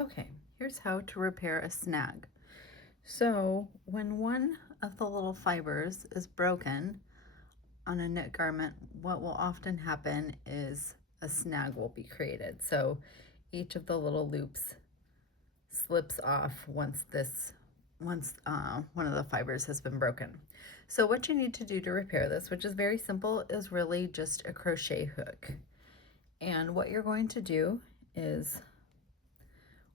Okay, here's how to repair a snag. So when one of the little fibers is broken on a knit garment, what will often happen is a snag will be created. So each of the little loops slips off once one of the fibers has been broken. So what you need to do to repair this, which is very simple, is really just a crochet hook. And what you're going to do is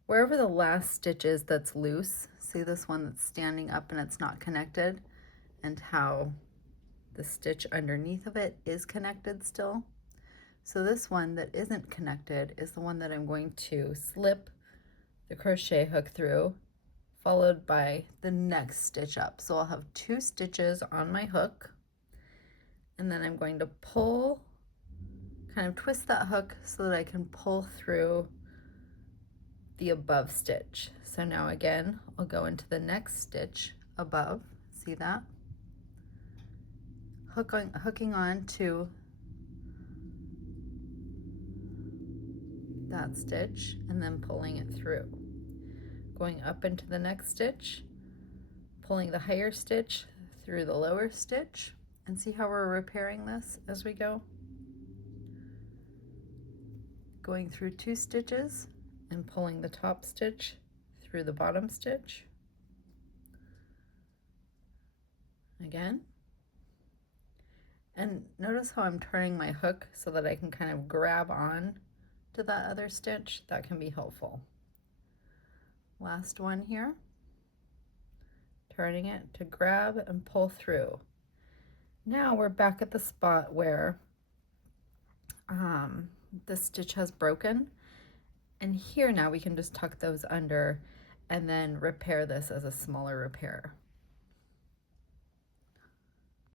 wherever the last stitch is that's loose, see this one that's standing up and it's not connected, and how the stitch underneath of it is connected still. So this one that isn't connected is the one that I'm going to slip the crochet hook through, followed by the next stitch up. So I'll have 2 stitches on my hook, and then I'm going to pull, kind of twist that hook so that I can pull through the above stitch. So now again, I'll go into the next stitch above, see that? Hooking on to that stitch and then pulling it through. Going up into the next stitch, pulling the higher stitch through the lower stitch, and see how we're repairing this as we go? Going through 2 stitches and pulling the top stitch through the bottom stitch. Again. And notice how I'm turning my hook so that I can kind of grab on to that other stitch. That can be helpful. Last one here. Turning it to grab and pull through. Now we're back at the spot where the stitch has broken. And here now we can just tuck those under and then repair this as a smaller repair.